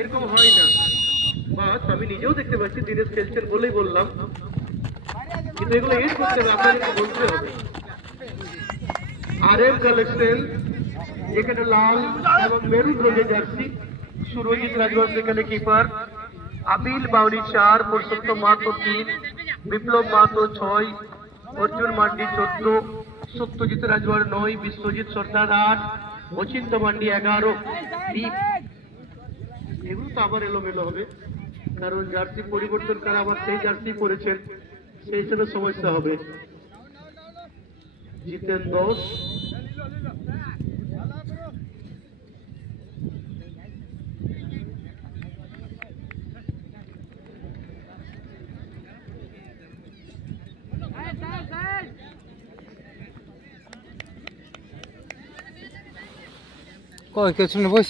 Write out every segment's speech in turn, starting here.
এরকম হয় না। বাস আমি নিজেও দেখতে পাচ্ছি দিনেশ খেলছেন বলেই বললাম, কিন্তু এগুলো এড করতে হবে, আপনাদেরকে বলতে হবে। RM কালেকশন, যেখানে লাল এবং মেরুন রঙের জার্সি, সুরজিৎ রাজবংশ এখানে কিপার, আবিল বাউরি 4, পুরুষোত্তম মাহাতো 3, বিপ্লব মাহাতো 6, অর্জুন মান্ডি 14, সত্যজিৎ রাজওয়ার 9, বিশ্বজিৎ সর্দার 8, অচিন্ত মান্ডি 11, দীপ। এগুলো তো আবার এলোমেলো হবে, কারণ জার্সি পরিবর্তন করে আবার সেই জার্সি পরেছেন, সেই হিসেবে সমস্যা হবে। জিতেন 10, কই কেউ শুনে বস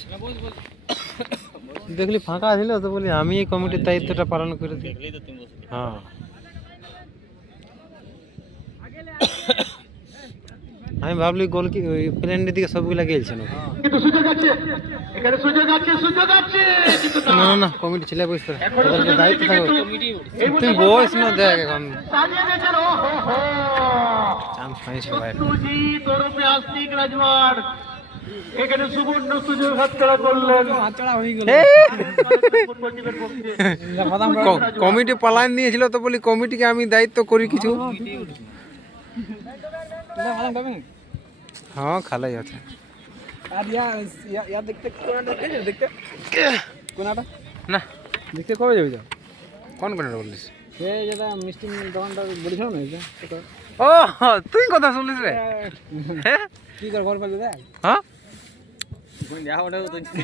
দেখলি ফাঁকা ছিল তো বলি আমি এই কমিটির দায়িত্বটা পালন করে দিই। হ্যাঁ আমি ভাবলি গোল কি প্লেনের দিকে সবগুলা গেলছে না। কিন্তু সুযোগ আছে, এখানে সুযোগ আছে, সুযোগ আছে, কিন্তু না না না কমিটি ছেলে বস করে এখনো তোদেরকে সুযোগ দায়িত্ব আছে, থাকবে। কিন্তু তুই বস না দেখ এখন সাজিয়ে দিয়েছেন। ও হো হো, চান্স পাইছে ভাই। সত্যজিৎ ওরফে আস্তিক রাজওয়ার এখানে সুবর্ণ সুযোগ হাতছাড়া করলেন। কমিটি পালান নিয়েছিল তো বলি কমিটিকে আমি দায়িত্ব করি কিছু। হ্যাঁ খালাই আছে। আর ইয়া দেখতে দেখতে কোনটা না দেখতে কবে যাবি যা? কোন কোনটা বলিস? এই যেটা মিষ্টি দোকানটা বলেছিল না এটা ও তুই কথা শুনিস রে? হ্যাঁ কি কর ঘর পালে দেখ হ্যাঁ ওটা তো